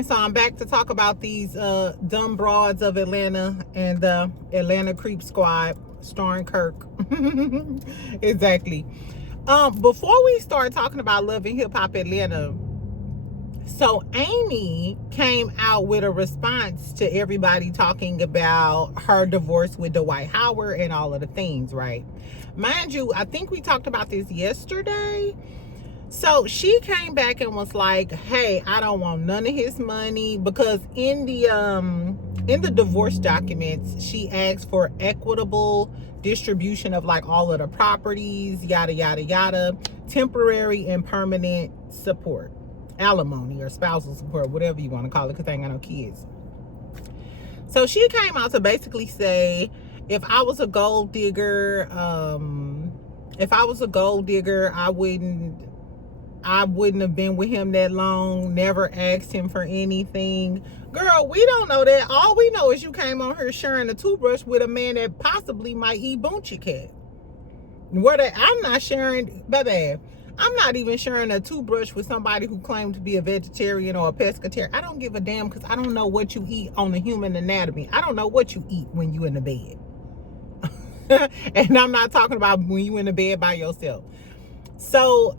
morning. So I'm back to talk about these dumb broads of Atlanta and the Atlanta Creep Squad starring Kirk. Exactly. Before we start talking about Love and Hip Hop Atlanta, so Amy came out with a response to everybody talking about her divorce with Dwight Howard and all of the things, right? Mind you, I think we talked about this yesterday. So she came back and was like, hey, I don't want none of his money, because in the divorce documents, she asked for equitable distribution of like all of the properties, yada, yada, yada, temporary and permanent support, alimony or spousal support, whatever you want to call it, because they ain't got no kids. So she came out to basically say, if I was a gold digger, I wouldn't have been with him that long, never asked him for anything. Girl, we don't know that. All we know is you came on here sharing a toothbrush with a man that possibly might eat Boonchie Cat. I'm not sharing, baby, I'm not even sharing a toothbrush with somebody who claimed to be a vegetarian or a pescatarian. I don't give a damn, because I don't know what you eat on the human anatomy. I don't know what you eat when you in the bed. And I'm not talking about when you in the bed by yourself. So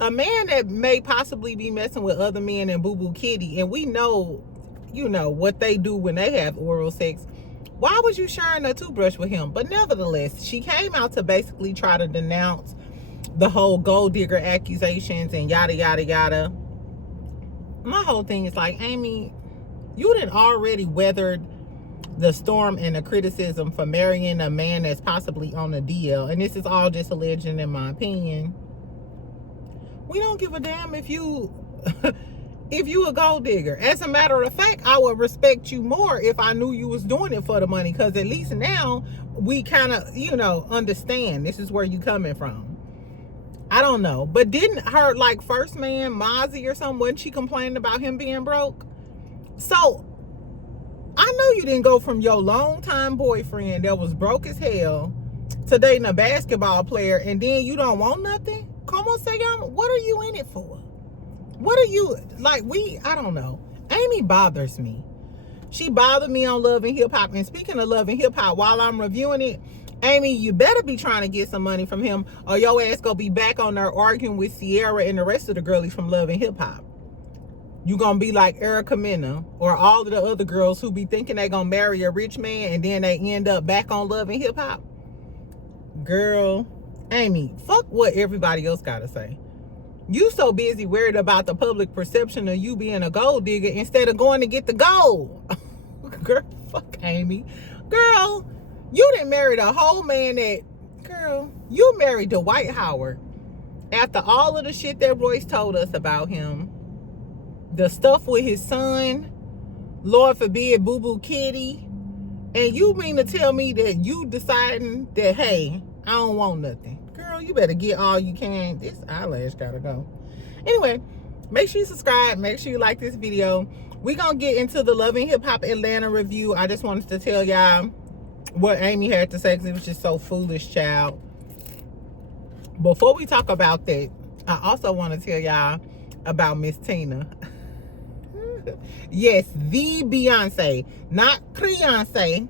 a man that may possibly be messing with other men and boo-boo kitty, and we know, you know, what they do when they have oral sex, why was you sharing a toothbrush with him? But nevertheless, she came out to basically try to denounce the whole gold digger accusations and yada, yada, yada. My whole thing is like, Amy, you done already weathered the storm and the criticism for marrying a man that's possibly on a DL, and this is all just alleged in my opinion. We don't give a damn if you a gold digger. As a matter of fact, I would respect you more if I knew you was doing it for the money, because at least now we kind of, you know, understand this is where you coming from. I don't know, but didn't her like first man Mozzie or something, wasn't she complaining about him being broke? So I know you didn't go from your longtime boyfriend that was broke as hell to dating a basketball player, and then you don't want nothing. Como se llama? What are you in it for? What are you, like, I don't know. Amy bothers me. She bothered me on Love and Hip Hop. And speaking of Love and Hip Hop, while I'm reviewing it, Amy, you better be trying to get some money from him, or your ass gonna be back on there arguing with Sierra and the rest of the girlies from Love and Hip Hop. You gonna be like Erica Mena or all of the other girls who be thinking they gonna marry a rich man and then they end up back on Love and Hip Hop. Girl, Amy, fuck what everybody else gotta say. You so busy worried about the public perception of you being a gold digger instead of going to get the gold. Girl, fuck Amy. Girl, you done married a whole man you married Dwight Howard after all of the shit that Royce told us about him. The stuff with his son, Lord forbid, boo-boo kitty. And you mean to tell me that you deciding that, hey, I don't want nothing. Girl, you better get all you can. This eyelash gotta go. Anyway, make sure you subscribe. Make sure you like this video. We're gonna get into the Love and Hip Hop Atlanta review. I just wanted to tell y'all what Amy had to say, because it was just so foolish, child. Before we talk about that, I also want to tell y'all about Ms.Tina. Yes, the Beyonce, not Creonce.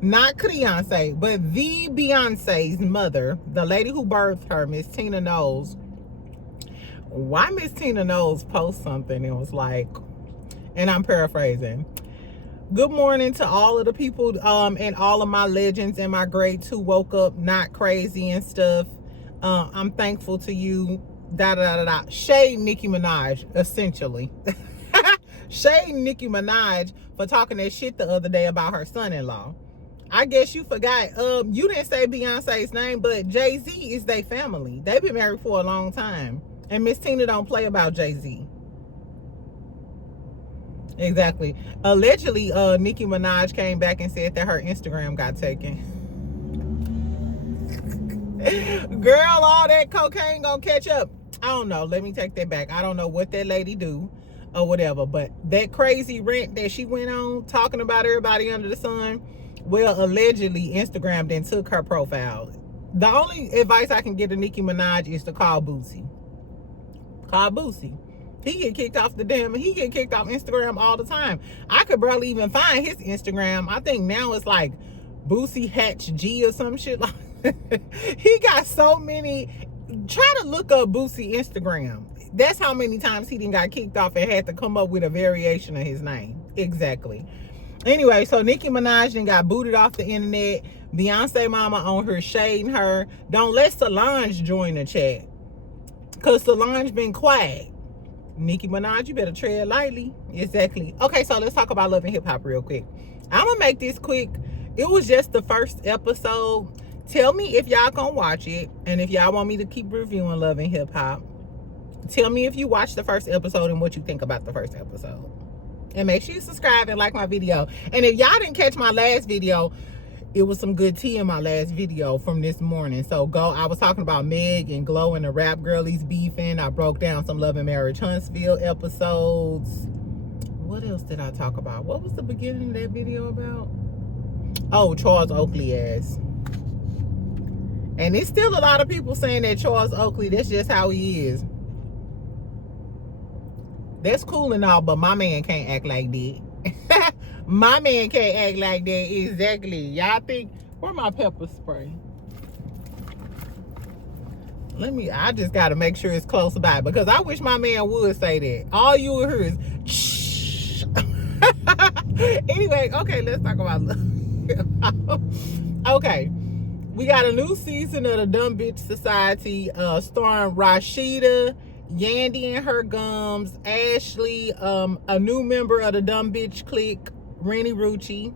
Not Creonce, but the Beyonce's mother, the lady who birthed her, Ms.Tina Knowles. Why Ms.Tina Knowles post something? It was like, and I'm paraphrasing, good morning to all of the people and all of my legends and my greats who woke up not crazy and stuff. I'm thankful to you. Shade Nicki Minaj, essentially. Shade Nicki Minaj for talking that shit the other day about her son-in-law. I guess you forgot. You didn't say Beyonce's name, but Jay-Z is their family. They've been married for a long time. And Miss Tina don't play about Jay-Z. Exactly. Allegedly, Nicki Minaj came back and said that her Instagram got taken. Girl, all that cocaine gonna catch up. I don't know. Let me take that back. I don't know what that lady do or whatever, but that crazy rant that she went on talking about everybody under the sun, well, allegedly Instagram then took her profile. The only advice I can give to Nicki Minaj is to call Boosie. Call Boosie. He get kicked off Instagram all the time. I could barely even find his Instagram. I think now it's like Boosie Hatch G or some shit like. He got so many. Try to look up Boosie Instagram. That's how many times he done got kicked off and had to come up with a variation of his name. Exactly. Anyway, so Nicki Minaj then got booted off the internet. Beyonce mama on her shading her. Don't let Solange join the chat, because Solange been quiet. Nicki Minaj, you better tread lightly. Exactly. Okay, so let's talk about Love and Hip Hop real quick. I'm gonna make this quick. It was just the first episode. Tell me if y'all gonna watch it, and if y'all want me to keep reviewing Love and Hip Hop. Tell me if you watched the first episode and what you think about the first episode. And make sure you subscribe and like my video. And if y'all didn't catch my last video, it was some good tea in my last video from this morning. So go. I was talking about Meg and Glow and the rap girlies beefing. I broke down some Love and Marriage Huntsville episodes. What else did I talk about? What was the beginning of that video about? Oh, Charles Oakley ass. And it's still a lot of people saying that Charles Oakley, that's just how he is. That's cool and all, but my man can't act like that. My man can't act like that. Exactly. Y'all think, where my pepper spray? I just got to make sure it's close by, because I wish my man would say that. All you would hear is, shh. Anyway, okay, let's talk about love. Okay. We got a new season of the Dumb Bitch Society, starring Rashida, Yandy and her gums, Ashley, a new member of the Dumb Bitch clique, Rennie Rucci.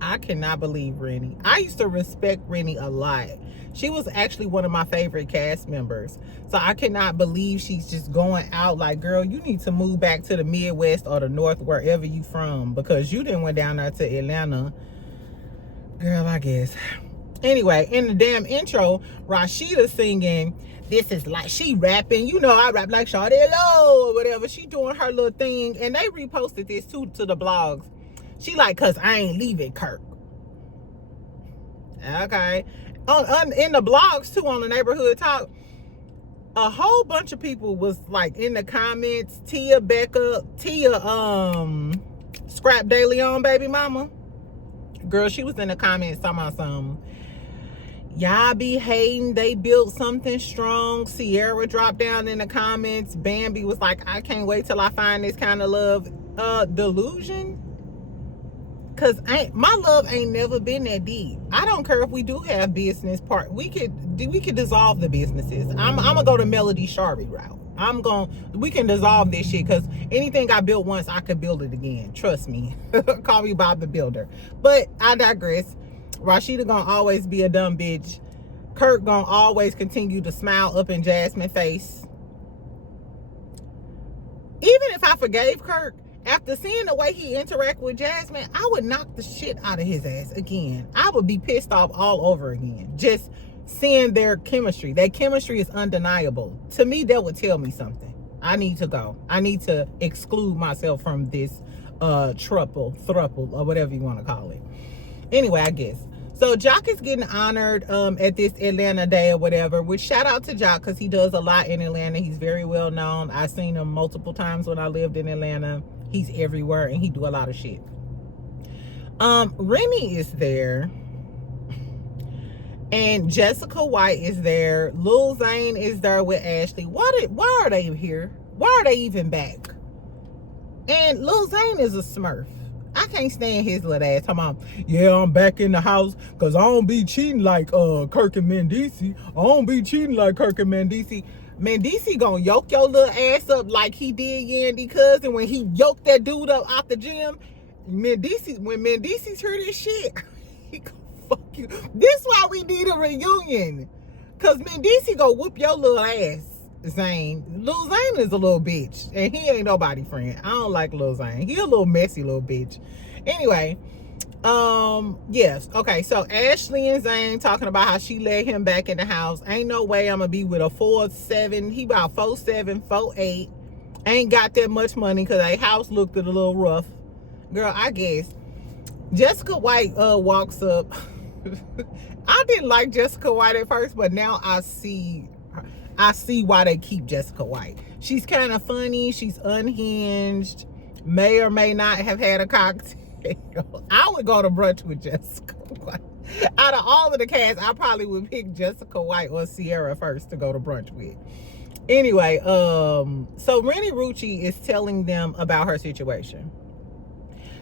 I cannot believe Rennie. I used to respect Rennie a lot. She was actually one of my favorite cast members. So I cannot believe she's just going out like, girl, you need to move back to the Midwest or the North, wherever you from, because you didn't went down there to Atlanta. Girl, I guess. Anyway, in the damn intro, Rashida singing, this is like, she rapping, you know, I rap like Shawty Low or whatever. She doing her little thing, and they reposted this too to the blogs. She like, cause I ain't leaving Kirk. Okay. In the blogs too, on the Neighborhood Talk, a whole bunch of people was like in the comments. Tia, Scrap De Leon baby mama. Girl, she was in the comments talking about something. Y'all be hating, they built something strong. Sierra dropped down in the comments. Bambi was like, I can't wait till I find this kind of love. Delusion? Cause my love ain't never been that deep. I don't care if we do have business part. We could dissolve the businesses. I'm gonna go the Melody Shari route. We can dissolve this shit, because anything I built once, I could build it again. Trust me. Call me Bob the Builder. But I digress. Rashida gonna always be a dumb bitch. Kirk gonna always continue to smile up in Jasmine's face. Even if I forgave Kirk, after seeing the way he interact with Jasmine, I would knock the shit out of his ass again. I would be pissed off all over again. Just seeing their chemistry. Their chemistry is undeniable. To me, that would tell me something. I need to go. I need to exclude myself from this thruple, or whatever you want to call it. Anyway, I guess. So Jock is getting honored at this Atlanta Day or whatever, which shout out to Jock, because he does a lot in Atlanta. He's very well known. I've seen him multiple times when I lived in Atlanta. He's everywhere, and he do a lot of shit. Rennie is there. And Jessica White is there. Lil Zane is there with Ashley. Why are they here? Why are they even back? And Lil Zane is a smurf. I can't stand his little ass. Talking about, yeah, I'm back in the house because I don't be cheating like Kirk and Mendici. I don't be cheating like Kirk and Mendici. Mendici gonna yoke your little ass up like he did Yandy cousin when he yoked that dude up out the gym. When Mendici's heard this shit, he gonna fuck you. This why we need a reunion. Cause Mendici go whoop your little ass, Zane. Lil Zane is a little bitch, and he ain't nobody friend. I don't like Lil Zane. He a little messy little bitch. Anyway, yes. Okay, so Ashley and Zane talking about how she let him back in the house. Ain't no way I'm gonna be with a 4'7". He about 4'7", 4'8". Ain't got that much money because a house looked a little rough. Girl, I guess. Jessica White walks up. I didn't like Jessica White at first, but now I see why they keep Jessica White. She's kind of funny. She's unhinged. May or may not have had a cocktail. I would go to brunch with Jessica White. Out of all of the cast, I probably would pick Jessica White or Sierra first to go to brunch with. Anyway, so Rennie Rucci is telling them about her situation.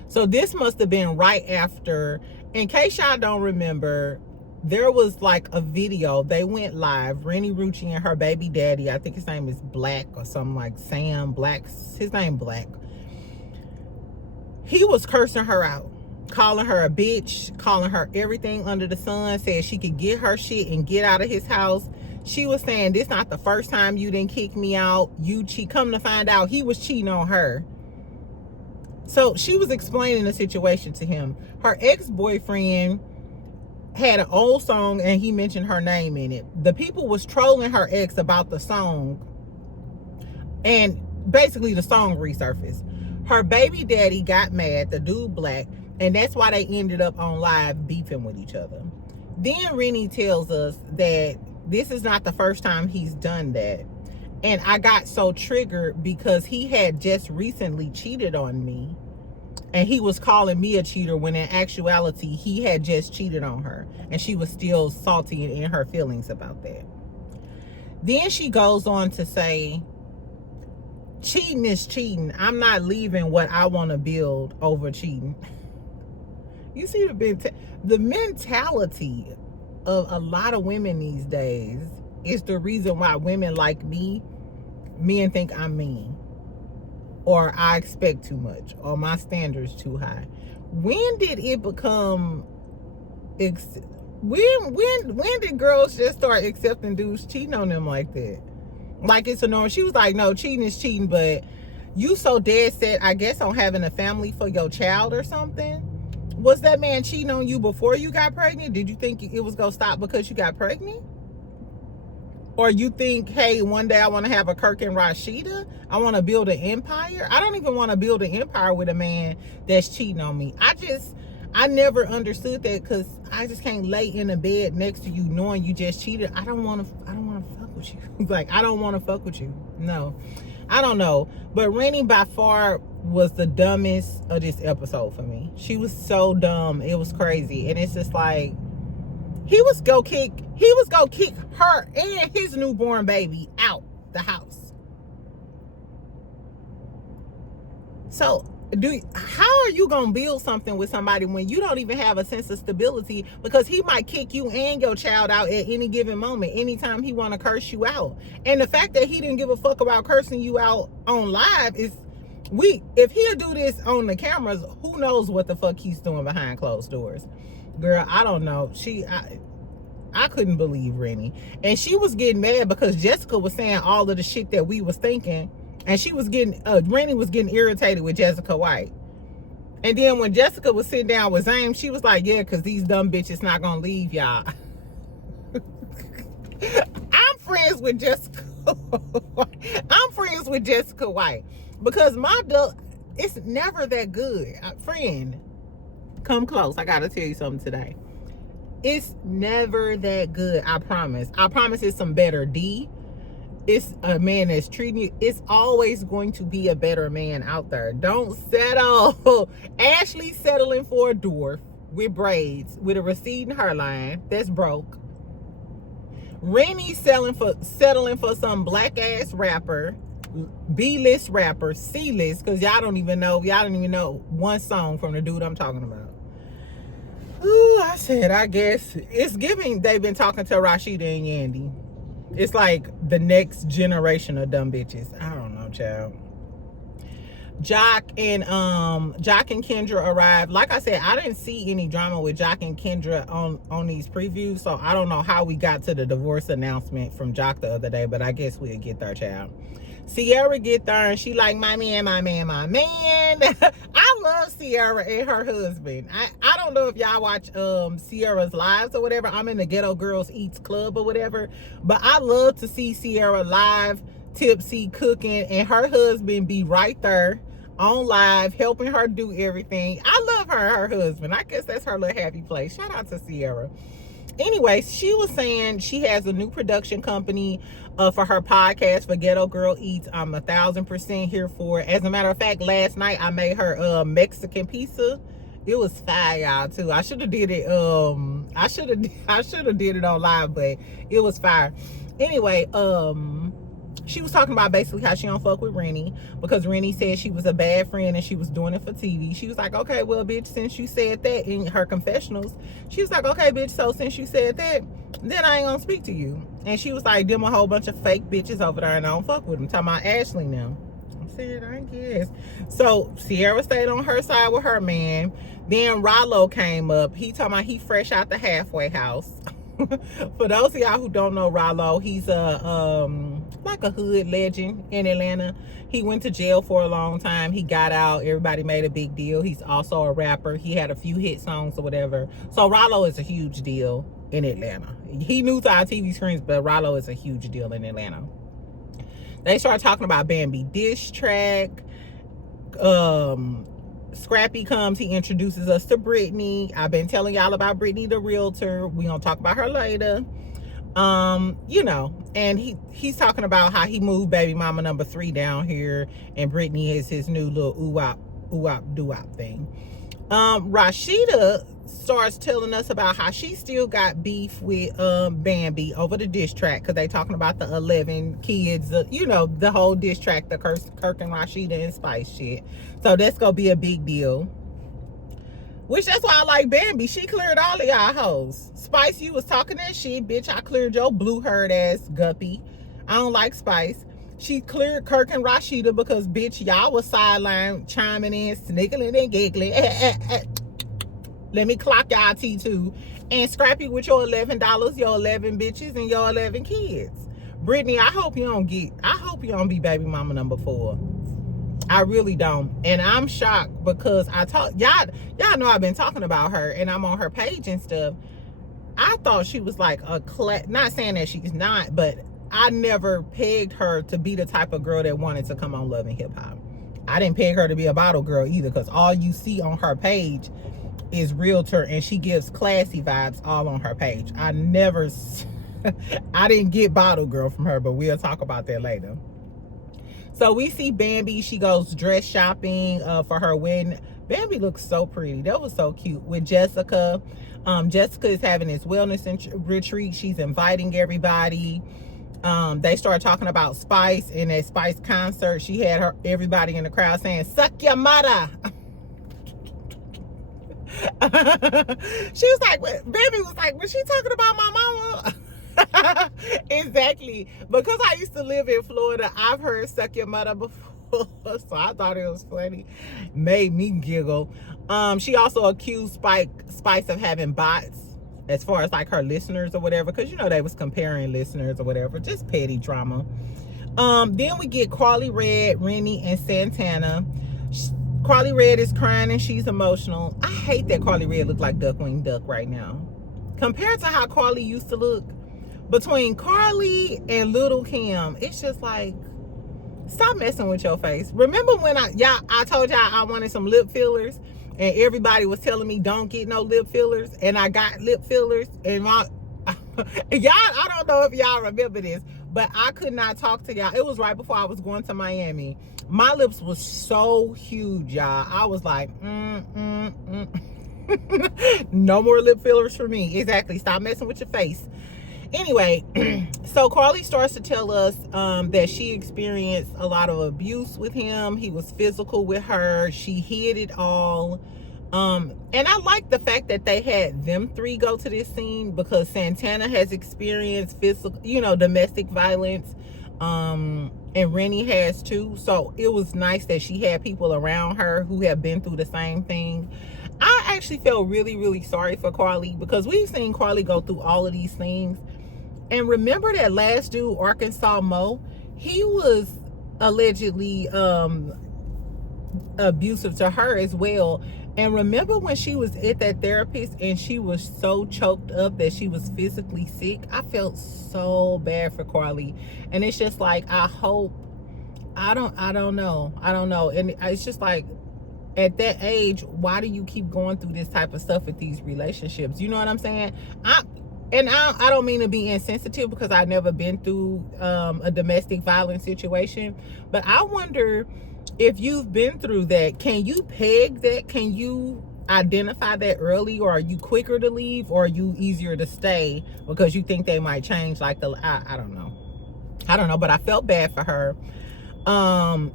So this must have been right after, in case y'all don't remember, there was like a video. They went live, Rennie Rucci and her baby daddy, I think his name is Black or something, like Sam Black, his name Black. He was cursing her out, calling her a bitch, calling her everything under the sun, said she could get her shit and get out of his house. She was saying, this not the first time you didn't kick me out. You cheat. Come to find out, he was cheating on her. So she was explaining the situation to him. Her ex-boyfriend had an old song and he mentioned her name in it. The people was trolling her ex about the song, and basically the song resurfaced. Her baby daddy got mad, the dude Black, and that's why they ended up on live beefing with each other. Then Rennie tells us that this is not the first time he's done that. And I got so triggered because he had just recently cheated on me. And he was calling me a cheater when in actuality, he had just cheated on her. And she was still salty in her feelings about that. Then she goes on to say, cheating is cheating. I'm not leaving what I want to build over cheating. You see the mentality of a lot of women these days is the reason why women like me, men think I'm mean, or I expect too much, or my standards too high. When did it become when did girls just start accepting dudes cheating on them like that? Like it's a norm. She was like, no, cheating is cheating, but you so dead set, I guess, on having a family for your child or something. Was that man cheating on you before you got pregnant? Did you think it was gonna stop because you got pregnant? Or you think, hey, one day I want to have a Kirk and Rashida? I want to build an empire? I don't even want to build an empire with a man that's cheating on me. I never understood that, because I just can't lay in a bed next to you knowing you just cheated. I don't want to fuck with you. Like, I don't want to fuck with you. No, I don't know. But Rennie by far was the dumbest of this episode for me. She was so dumb. It was crazy. And it's just like, he was gonna kick her and his newborn baby out the house. So how are you gonna build something with somebody when you don't even have a sense of stability? Because he might kick you and your child out at any given moment, anytime he want to curse you out. And the fact that he didn't give a fuck about cursing you out on live is, if he'll do this on the cameras, who knows what the fuck he's doing behind closed doors. Girl, I don't know. I couldn't believe Rennie. And she was getting mad because Jessica was saying all of the shit that we was thinking. And she was Rennie was getting irritated with Jessica White. And then when Jessica was sitting down with Zane, she was like, yeah, because these dumb bitches not going to leave y'all. I'm friends with Jessica. I'm friends with Jessica White. Because it's never that good. Friend, come close. I got to tell you something today. It's never that good. I promise. I promise it's some better D. It's a man that's treating you. It's always going to be a better man out there. Don't settle. Ashley settling for a dwarf with braids, with a receding hairline that's broke. Rennie settling for some black ass rapper, B-list rapper, C-list, because y'all don't even know one song from the dude I'm talking about. Ooh, I said, I guess it's giving they've been talking to Rashida and Yandy. It's like the next generation of dumb bitches. I don't know, child. Jock and Kendra arrived. Like I said, I didn't see any drama with Jock and Kendra on these previews, so I don't know how we got to the divorce announcement from Jock the other day, but I guess we'll get there, child. Sierra get there and she like, my man. I love Sierra and her husband. I don't know if y'all watch Sierra's lives or whatever. I'm in the Ghetto Girls Eats Club or whatever, but I love to see Sierra live, tipsy, cooking, and her husband be right there on live helping her do everything. I love her husband. I guess that's her little happy place. Shout out to Sierra. Anyway, she was saying she has a new production company for her podcast for Ghetto Girl Eats. I'm 1,000% here for it. As a matter of fact, last night I made her Mexican pizza. It was fire, y'all, too. I should have did it. I should have did it on live, but it was fire. Anyway, she was talking about basically how she don't fuck with Rennie because Rennie said she was a bad friend and she was doing it for TV. She was like, okay, well, bitch, since you said that in her confessionals, she was like, okay, bitch, so since you said that, then I ain't gonna speak to you. And she was like, them a whole bunch of fake bitches over there and I don't fuck with them. Talking about Ashley now. I said, I guess. So Sierra stayed on her side with her man. Then Rollo came up. He talking about he fresh out the halfway house. For those of y'all who don't know Rollo, he's a like a hood legend in Atlanta. He went to jail for a long time. He got out. Everybody made a big deal. He's also a rapper. He had a few hit songs or whatever. So Rollo is a huge deal in Atlanta. He new to our TV screens, but Rollo is a huge deal in Atlanta. They started talking about Bambi diss track. Scrappy comes, he introduces us to Britney. I've been telling y'all about Britney the realtor. We gonna talk about her later. You know, and he's talking about how he moved baby mama number 3 down here, and Britney is his new little ooh-wop doo-wop thing. Rashida starts telling us about how she still got beef with Bambi over the diss track because they talking about the 11 kids, you know, the whole diss track, the Kirk and Rashida and Spice shit. So that's gonna be a big deal. Which that's why I like Bambi. She cleared all of y'all hoes. Spice, you was talking that shit, bitch. I cleared your blue-haired ass guppy. I don't like Spice. She cleared Kirk and Rashida because, bitch, y'all was sideline chiming in, sniggling and giggling. Let me clock y'all T2. And Scrappy with your $11, your 11 bitches, and your 11 kids. Britney, I hope you don't be baby mama number 4. I really don't. And I'm shocked because y'all know I've been talking about her and I'm on her page and stuff. I thought she was like not saying that she's not, but I never pegged her to be the type of girl that wanted to come on Love and Hip Hop. I didn't peg her to be a bottle girl either because all you see on her page is realtor and she gives classy vibes all on her page. I didn't get bottle girl from her, but we'll talk about that later. So we see Bambi. She goes dress shopping for her wedding. Bambi looks so pretty. That was so cute. With Jessica. Jessica is having this wellness retreat. She's inviting everybody. They started talking about Spice in a Spice concert. She had everybody in the crowd saying, "Suck your mother." She was like, Bambi was like, was she talking about my mama? Exactly. Because I used to live in Florida, I've heard "suck your mother" before, so I thought it was funny. Made me giggle. She also accused Spice of having bots as far as like her listeners or whatever, because you know they was comparing listeners or whatever. Just petty drama. Then we get Carly Red, Rennie, and Santana. Carly Red is crying and she's emotional. I hate that Carly Red look like Duckwing Duck right now. Compared to how Carly used to look, between Carly and Little Kim, it's just like, stop messing with your face. Remember when I told y'all I wanted some lip fillers and everybody was telling me don't get no lip fillers, and I got lip fillers and y'all, I don't know if y'all remember this, but I could not talk to y'all. It was right before I was going to Miami. My lips was so huge, y'all. I was like, no more lip fillers for me. Exactly. Stop messing with your face. Anyway, so Carly starts to tell us that she experienced a lot of abuse with him. He was physical with her. She hid it all. And I like the fact that they had them 3 go to this scene because Santana has experienced physical, domestic violence. And Rennie has too. So it was nice that she had people around her who have been through the same thing. I actually felt really, really sorry for Carly because we've seen Carly go through all of these things. And remember that last dude, Arkansas Mo, he was allegedly abusive to her as well. And remember when she was at that therapist and she was so choked up that she was physically sick? I felt so bad for Carly. And it's just like, I don't know. And it's just like, at that age, why do you keep going through this type of stuff with these relationships? You know what I'm saying? and I don't mean to be insensitive because I've never been through a domestic violence situation, but I wonder if you've been through that, can you peg that? Can you identify that early, or are you quicker to leave, or are you easier to stay because you think they might change? Like I don't know, but I felt bad for her.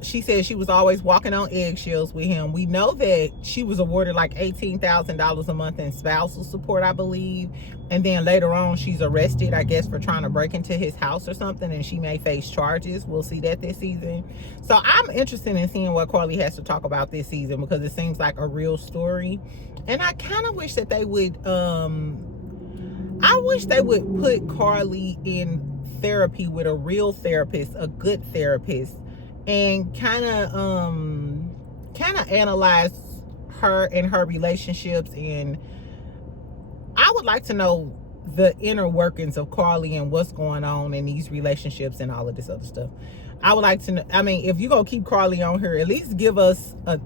She said she was always walking on eggshells with him. We know that she was awarded like $18,000 a month in spousal support, I believe. And then later on, she's arrested, I guess, for trying to break into his house or something, and she may face charges. We'll see that this season. So I'm interested in seeing what Carly has to talk about this season, because it seems like a real story. And I kind of wish that they would, I wish they would put Carly in therapy with a real therapist, a good therapist, and kind of analyze her and her relationships. And I would like to know the inner workings of Carly and what's going on in these relationships and all of this other stuff. I would like to know, I mean, if you're gonna keep Carly on here, at least give us a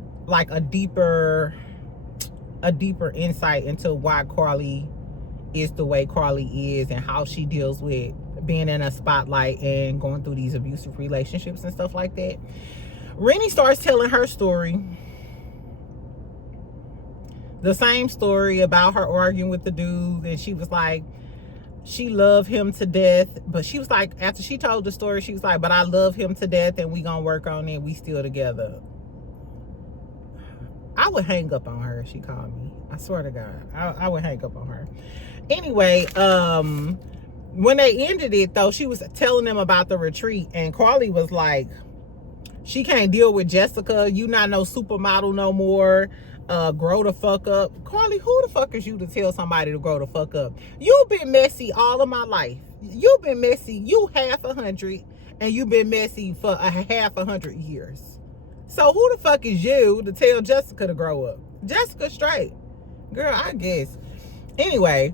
deeper insight into why Carly is the way Carly is, and how she deals with being in a spotlight and going through these abusive relationships and stuff like that. Rennie starts telling her story, the same story about her arguing with the dude, and she was like, she loved him to death, but she was like, after she told the story, she was like, but I love him to death and we gonna work on it, we still together. I would hang up on her if she called me. I swear to God, I would hang up on her. Anyway, when they ended it though, she was telling them about the retreat, and Carly was like, she can't deal with Jessica. You not no supermodel no more. Grow the fuck up. Carly, who the fuck is you to tell somebody to grow the fuck up? You've been messy all of my life. You've been messy. You half 100, and you've been messy for a half 100 years. So who the fuck is you to tell Jessica to grow up? Jessica straight. Girl, I guess. Anyway,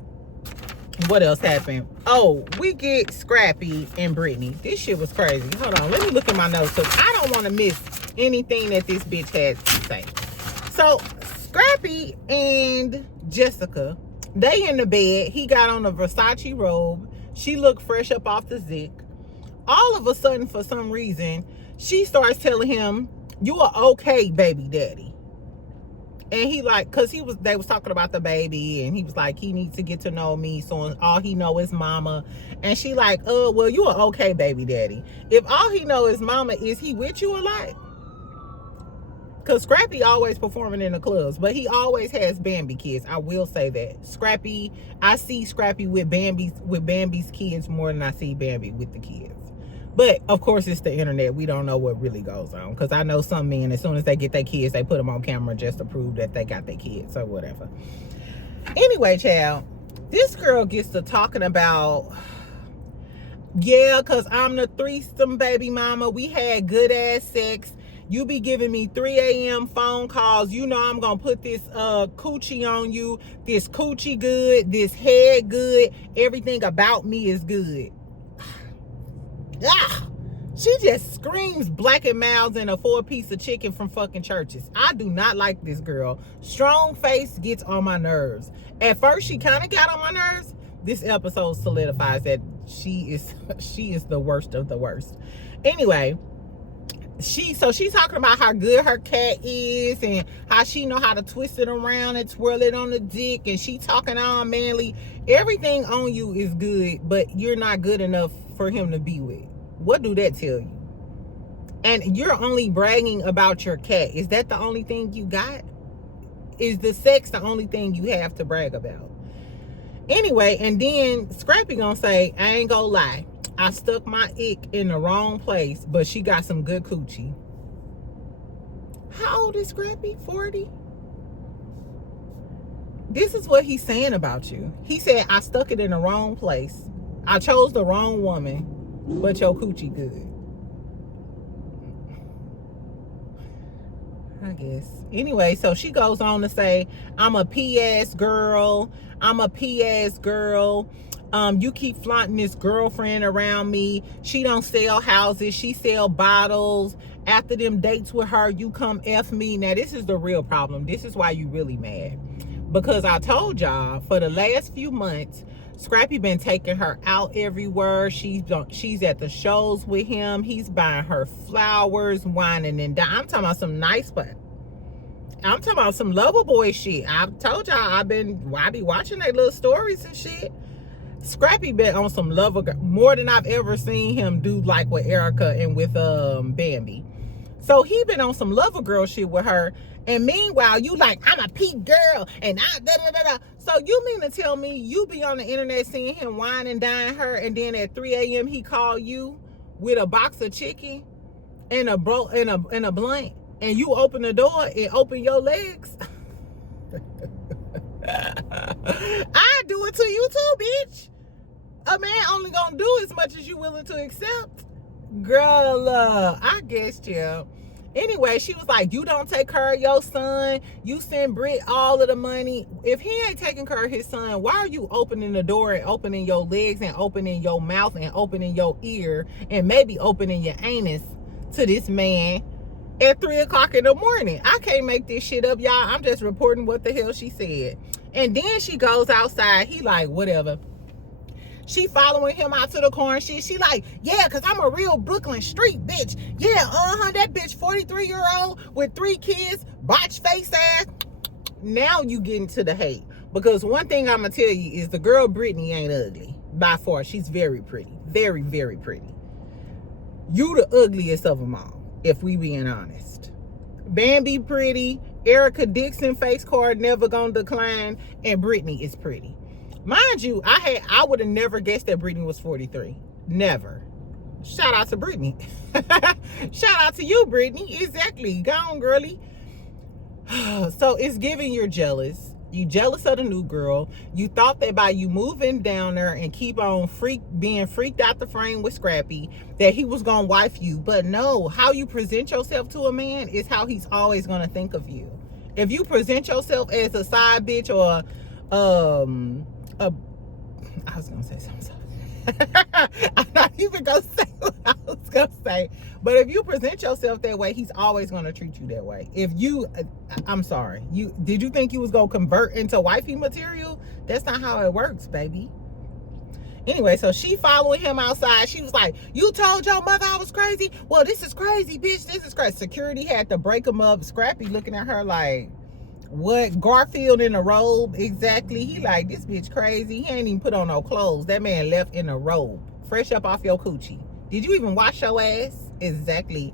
what else happened? Oh, we get Scrappy and Britney. This shit was crazy. Hold on, let me look at my notes, because I don't want to miss anything that this bitch has to say. So Scrappy and Jessica, they in the bed. He got on a Versace robe. She looked fresh up off the Zick. All of a sudden, for some reason, she starts telling him, you are okay, baby daddy. And he like, cause they was talking about the baby, and he was like, he needs to get to know me, so all he know is mama. And she like, well, you are okay, baby daddy. If all he know is mama, is he with you a lot? Cause Scrappy always performing in the clubs, but he always has Bambi kids. I will say that. Scrappy, I see Scrappy with Bambi's kids more than I see Bambi with the kids. But of course, it's the internet. We don't know what really goes on. Because I know some men, as soon as they get their kids, they put them on camera just to prove that they got their kids or whatever. Anyway, child, this girl gets to talking about, yeah, because I'm the threesome baby mama. We had good ass sex. You be giving me 3 a.m. phone calls. You know I'm going to put this coochie on you. This coochie good. This head good. Everything about me is good. Ah, she just screams black and mouths and a 4-piece of chicken from fucking churches. I do not like this girl. Strong face gets on my nerves. At first, she kind of got on my nerves. This episode solidifies that she is the worst of the worst. Anyway, she's talking about how good her cat is and how she know how to twist it around and twirl it on the dick, and she talking all manly. Everything on you is good, but you're not good enough for him to be with. What do that tell you? And you're only bragging about your cat. Is that the only thing you got? Is the sex the only thing you have to brag about? Anyway, and then Scrappy gonna say, I ain't gonna lie, I stuck my ick in the wrong place, but she got some good coochie. How old is Scrappy? 40? This is what he's saying about you. He said, I stuck it in the wrong place. I chose the wrong woman, but your coochie good. I guess. Anyway, so she goes on to say, I'm a P.S. girl. I'm a P.S. girl. You keep flaunting this girlfriend around me. She don't sell houses. She sell bottles. After them dates with her, you come F me. Now, this is the real problem. This is why you really mad. Because I told y'all, for the last few months, Scrappy been taking her out everywhere. She's at the shows with him. He's buying her flowers, whining and dining. I'm talking about some nice, but I'm talking about some lover boy shit. I've told y'all I be watching their little stories and shit. Scrappy been on some lover girl more than I've ever seen him do, like with Erica and with Bambi. So he been on some lover girl shit with her. And meanwhile, you like, I'm a peak girl and I da, da, da, da. So you mean to tell me you be on the internet seeing him wine and dine her, and then at 3 a.m. he call you with a box of chicken and a blunt, and you open the door and open your legs? I do it to you too, bitch. A man only gonna do as much as you willing to accept. Girl, I guess, yeah. Anyway, she was like, you don't take care of your son. You send Britt all of the money. If he ain't taking care of his son, why are you opening the door and opening your legs and opening your mouth and opening your ear and maybe opening your anus to this man at 3 o'clock in the morning? I can't make this shit up, y'all. I'm just reporting what the hell she said. And then she goes outside. He like, whatever. She following him out to the car and shit. She like, yeah, because I'm a real Brooklyn street bitch. Yeah, that bitch 43-year-old with 3 kids, botch face ass. Now you get into the hate. Because one thing I'm going to tell you is the girl Britney ain't ugly. By far, she's very pretty. Very, very pretty. You the ugliest of them all, if we being honest. Bambi pretty. Erica Dixon face card never gonna decline. And Britney is pretty. Mind you, I would have never guessed that Britney was 43. Never. Shout out to Britney. Shout out to you, Britney. Exactly. Go on, girly. So it's giving you're jealous. You jealous of the new girl. You thought that by you moving down there and keep on being freaked out the frame with Scrappy, that he was gonna wife you. But no, how you present yourself to a man is how he's always gonna think of you. If you present yourself as a side bitch or I was gonna say something. I'm not even gonna say what I was gonna say. But if you present yourself that way, he's always gonna treat you that way. If you, I'm sorry, did you think you was gonna convert into wifey material? That's not how it works, baby. Anyway, so she following him outside. She was like, you told your mother I was crazy? Well, this is crazy, bitch. This is crazy. Security had to break him up. Scrappy looking at her like, what? Garfield in a robe? Exactly. He like, this bitch crazy. He ain't even put on no clothes. That man left in a robe, fresh up off your coochie. Did you even wash your ass? Exactly.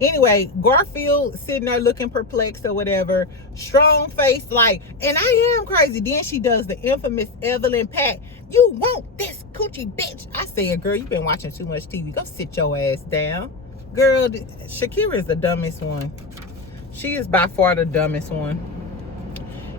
Anyway, Garfield sitting there looking perplexed or whatever. Strong face like, and I am crazy. Then she does the infamous Evelyn Pack. You want this coochie, bitch? I said, girl, you been watching too much TV. Go sit your ass down. Girl, Shakira is the dumbest one. She is by far the dumbest one.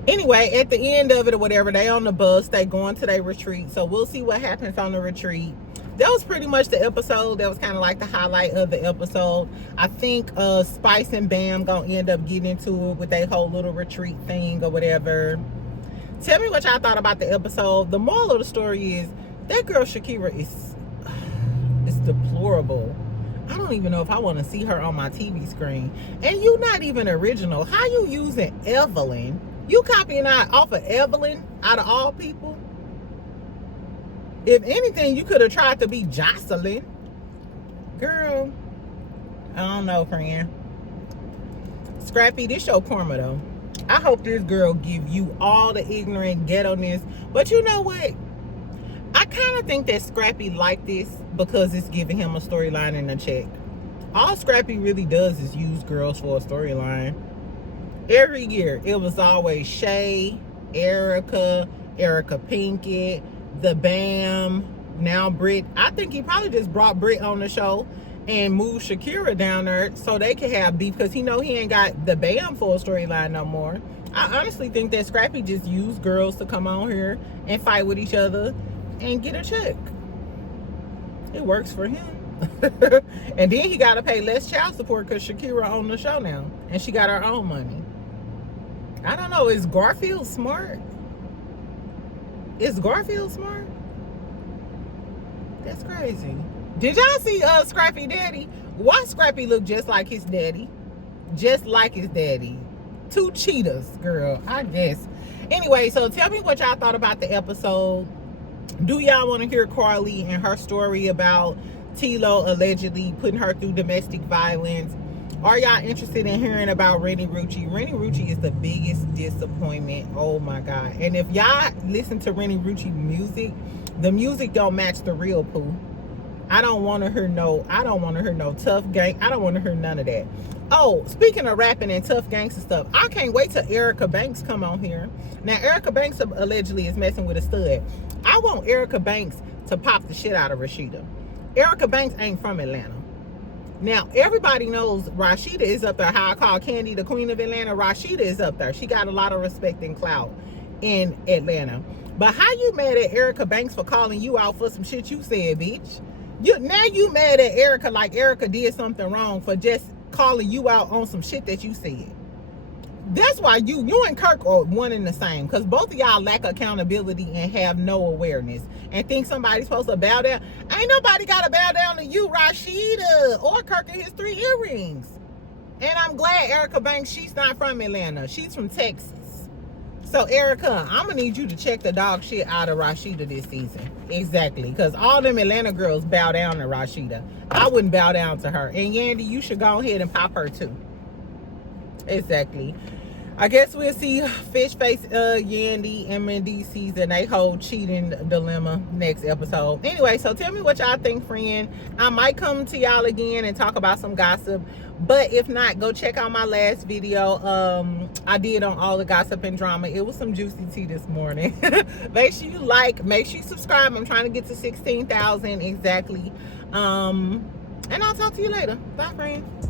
Anyway, at the end of it or whatever, they on the bus, they going to their retreat. So we'll see what happens on the retreat. That was pretty much the episode. That was kind of like the highlight of the episode. I think Spice and Bam gonna end up getting into it with their whole little retreat thing or whatever. Tell me what y'all thought about the episode. The moral of the story is that girl Shakira is deplorable. I don't even know if I want to see her on my TV screen. And you not even original. How you using Evelyn? You copying out off of Evelyn out of all people? If anything, you could have tried to be Jocelyn. Girl, I don't know, friend. Scrappy, this your karma, though. I hope this girl give you all the ignorant ghetto-ness. But you know what? I kind of think that Scrappy like this because it's giving him a storyline and a check. All Scrappy really does is use girls for a storyline. Every year, it was always Shay, Erica Pinkett, the Bam, now Britt. I think he probably just brought Britt on the show and moved Shakira down there so they could have beef because he know he ain't got the Bam for a storyline no more. I honestly think that Scrappy just used girls to come on here and fight with each other and get a check. It works for him. And then he got to pay less child support because Shakira on the show now and she got her own money. I don't know. Is Garfield smart? Is Garfield smart? That's crazy. Did y'all see Scrappy daddy? Why Scrappy look just like his daddy? Just like his daddy. 2 cheetahs, girl, I guess. Anyway, so tell me what y'all thought about the episode. Do y'all want to hear Carly and her story about Tilo allegedly putting her through domestic violence? Are y'all interested in hearing about Rennie Rucci? Rennie Rucci is the biggest disappointment. Oh my God. And if y'all listen to Rennie Rucci music, the music don't match the real poo. I don't want to hear no tough gang. I don't want to hear none of that. Oh, speaking of rapping and tough gangster stuff, I can't wait till Erica Banks come on here. Now, Erica Banks allegedly is messing with a stud. I want Erica Banks to pop the shit out of Rashida. Erica Banks ain't from Atlanta. Now, everybody knows Rashida is up there. How I call Candy the queen of Atlanta. Rashida is up there. She got a lot of respect and clout in Atlanta. But how you mad at Erica Banks for calling you out for some shit you said, bitch? Now you mad at Erica like Erica did something wrong for just calling you out on some shit that you said. That's why you and Kirk are one and the same, because both of y'all lack accountability and have no awareness and think somebody's supposed to bow down. Ain't nobody got to bow down to you, Rashida, or Kirk and his 3 earrings. And I'm glad Erica Banks, she's not from Atlanta. She's from Texas. So, Erica, I'm going to need you to check the dog shit out of Rashida this season. Exactly. Because all them Atlanta girls bow down to Rashida. I wouldn't bow down to her. And Yandy, you should go ahead and pop her too. Exactly. I guess we'll see Fish Face Yandy and Mendy season they whole cheating dilemma next episode. Anyway, so tell me what y'all think, friend. I might come to y'all again and talk about some gossip. But if not, go check out my last video I did on all the gossip and drama. It was some juicy tea this morning. Make sure you like, make sure you subscribe. I'm trying to get to 16,000 exactly. And I'll talk to you later. Bye, friend.